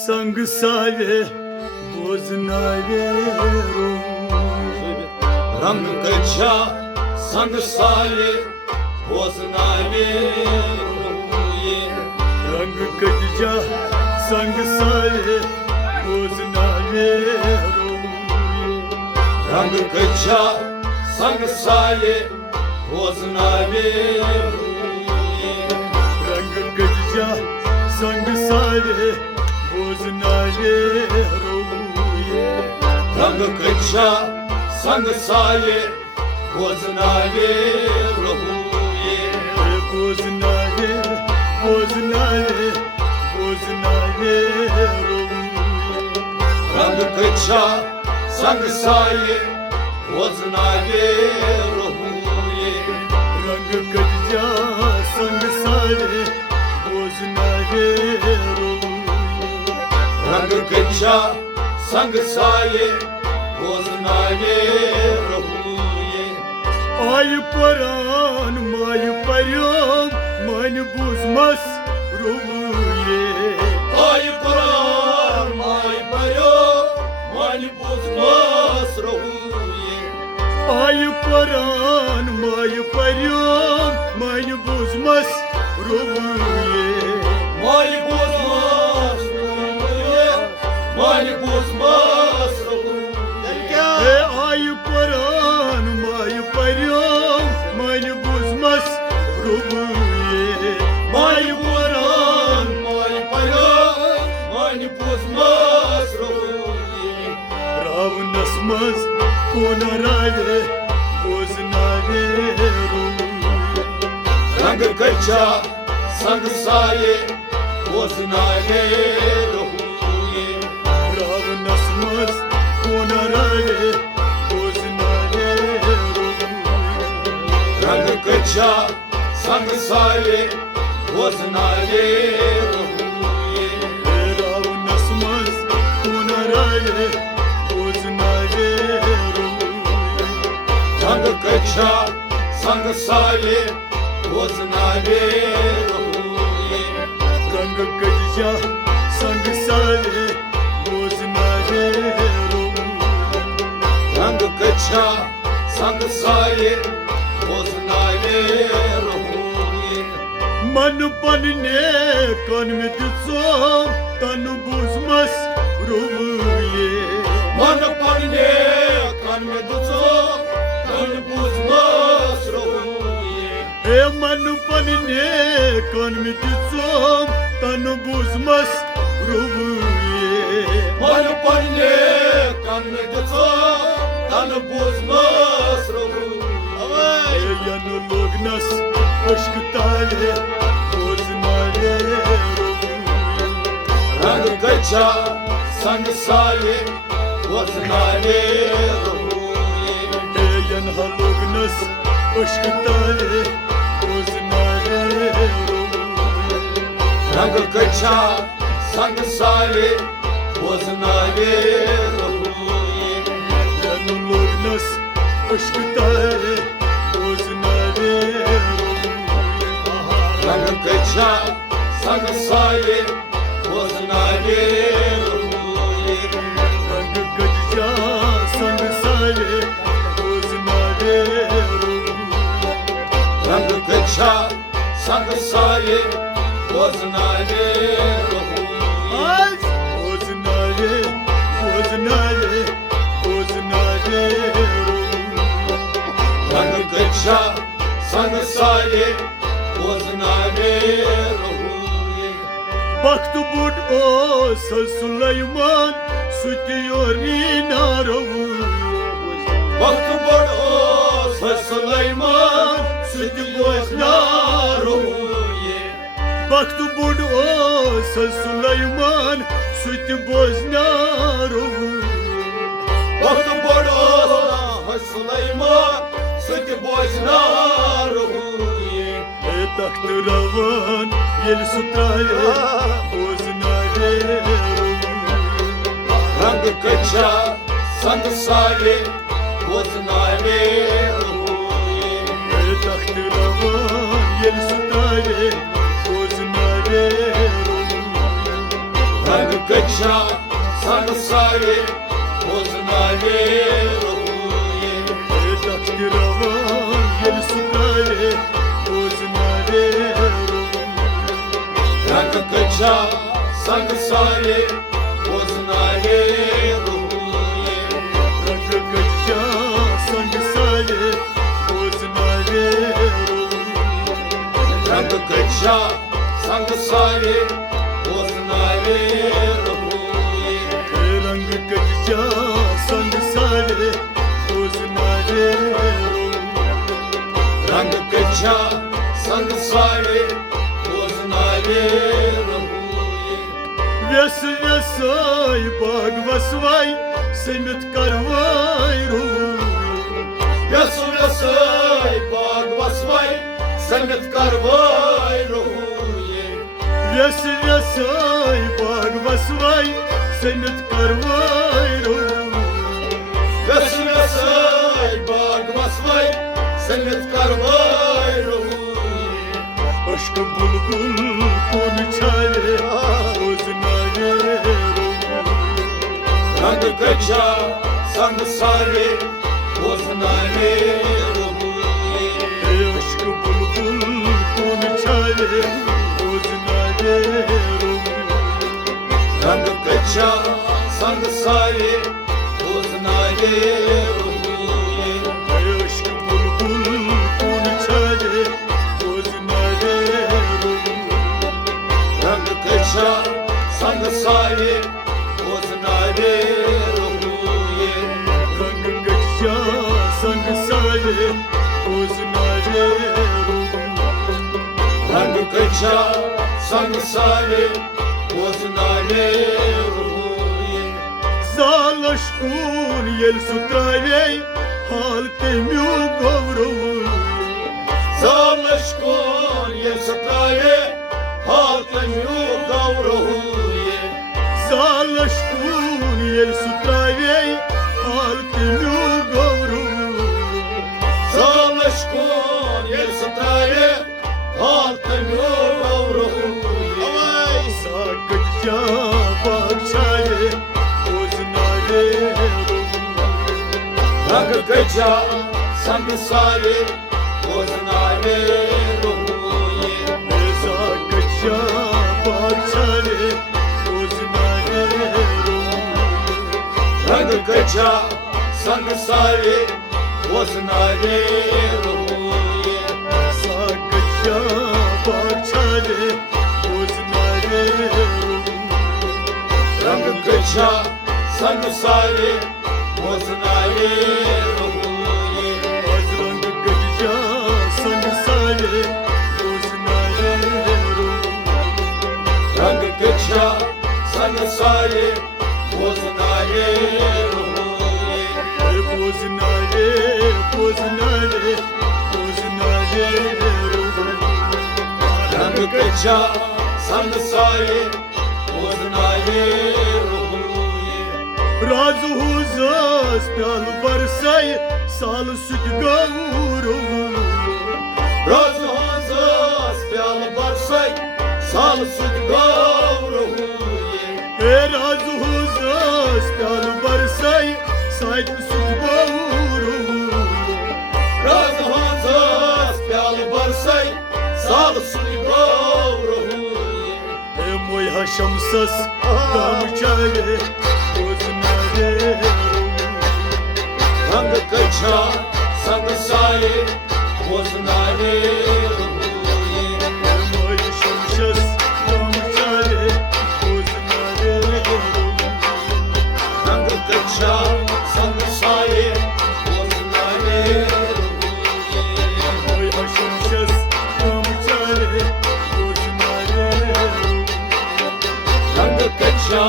संग साले बोझनावे रंग कच्छा संग साले बोझनावे रंग कच्छा संग साले बोझनावे रंग कच्छा संग साले बोझनावे रंग कच्छा संग साले बोझनावे रंग कच्छा संग साले बोझनावे बोझनावे बोझनावे बोझनावे रंग कच्छा संग साले बोझनावे रंग कच्छा संग साले बोझनावे रंग कच्छा संग साले बोझनावे आय परान माय पर्योम मन बुझमस रुये आय परान माय पर्यो मन बुझमस रुये आय परान माय पर्योम मन बुझमस रुये माय बुझमस रुये माय बुझमस रुये आय परान माय पर्योम मन बुझमस रुये माय परान माय पर्यो मन बुझमस रुये रावणस मज कोण रावे बोझनावे रंग कच्छा संग साले बोझनावे रावणस मज कोण रावे बोझनावे रंग कच्छा संग साले बोझनावे रावणस मज कोण रावे बोझनावे रंग कच्छा संग साले बोझनावे रंग कच्छा संग साले बोझनावे रंग कच्छा संग साले बोझनावे मन पनने कन में दिसो तन बुझमस रुये मन पड़ने कान में दुसो तन बुझमस रुये हे मन पनने कन में दिसो तन बुझमस रुये मन पड़ने कान में दुसो तन बुझमस रुये यन लोगनस अश्क ताले बोझनावे रंग कच्छा संग साले बोझनावे यन लोगनस अश्क ताले बोझनावे रंग कच्छा संग साले बोझनावे यन लोगनस अश्क ताले बोझनावे रंग कच्छा संग साले बोझनावे रंग कच्छा संग साले बोझनावे रंग कच्छा संग साले बोझनावे बोझनावे बोझनावे बोझनावे रंग कच्छा संग साले बोझनावे वक्त बुढ़ ओ सुलेमान सुतियोरी नारवू वक्त बड़ो सुलेमान सुध बोझनारो वक्त बुढ़ ओ सुलेमान सुत बोझनारू वक्त बड़ो सुलेमान सुध बोझनारो तख्त रवान येल सुताले बोझनावे रंग कच्छा संग साले बोझनावे तख्त रवान येल सुताले बोझनावे रंग कच्चा संग सारे बोझनारे रहुये Taktı ravan yel sutare boznare रंग कच्चा संग सारे बोझनारे रहुये Rang kacha sang sare boznare रंग कच्चा संग सारे बोझनारे रहुये Rang kacha sang sare boznare रंग कच्चा संग सारे बोझनारे रहुये Vyas vyasay bag vasvay semit karvay ru Yasu yasay bag vasvay Sangat karvay ruhuye Vyas vyasay bag vasvay semit karvay ru Yasu yasay bag vasvay Sangat karvay ruhuye Aşkı bulbul konu çare boznare Rang kacha sang sare Boznare ruhuye Aşkı bulbul konu çare boznare Rang kacha sang sare Boznare ruhuye Aşkı bulbul konu çare boznare रंग कच्चा संग सारे बोझनारे रहुये Rang kacha sang sare boznare रंग कच्चा संग सारे बोझनारे रहुये Zal aşkın yel sutravey hal temyu gavrov Залышкон ये сатае халкан ю гаврохуе Zal aşkın yel sutravey hal temyu gavrov Залышкон ये сатае халкан ю гаврохуе Sakıtça bakşaye boznare रंग कच्चा संग सारे बोझनारे रहुये Sakıtça bakşaye boznare रंग कच्चा संग सारे बोझनारे रहुये Sakıtça bakşaye boznare रंग कच्चा संग सारे बोझनारे रहुये Azrang kacha sang sare boznare रंग कच्चा संग सारे बोझनारे रहुये boznare boznare boznare रंग कच्चा संग सारे बोझनारे रहुये Raz huzas pyal barsay sal süt gavru Roz hozas प्याल बरसै साल सुध गौरहुये Raz huzas pyal barsay sayt süt gavru रोज हozas प्याल बरसै साल सुध गौरहुये Moy haşamsas damçare boznare रंग कच्चा संग सारे बोझनारे रहुये Moy şamşas damçare boznare रंग कच्चा संग सारे बोझनारे रहुये Moy haşamsas damçare boznare रंग कच्चा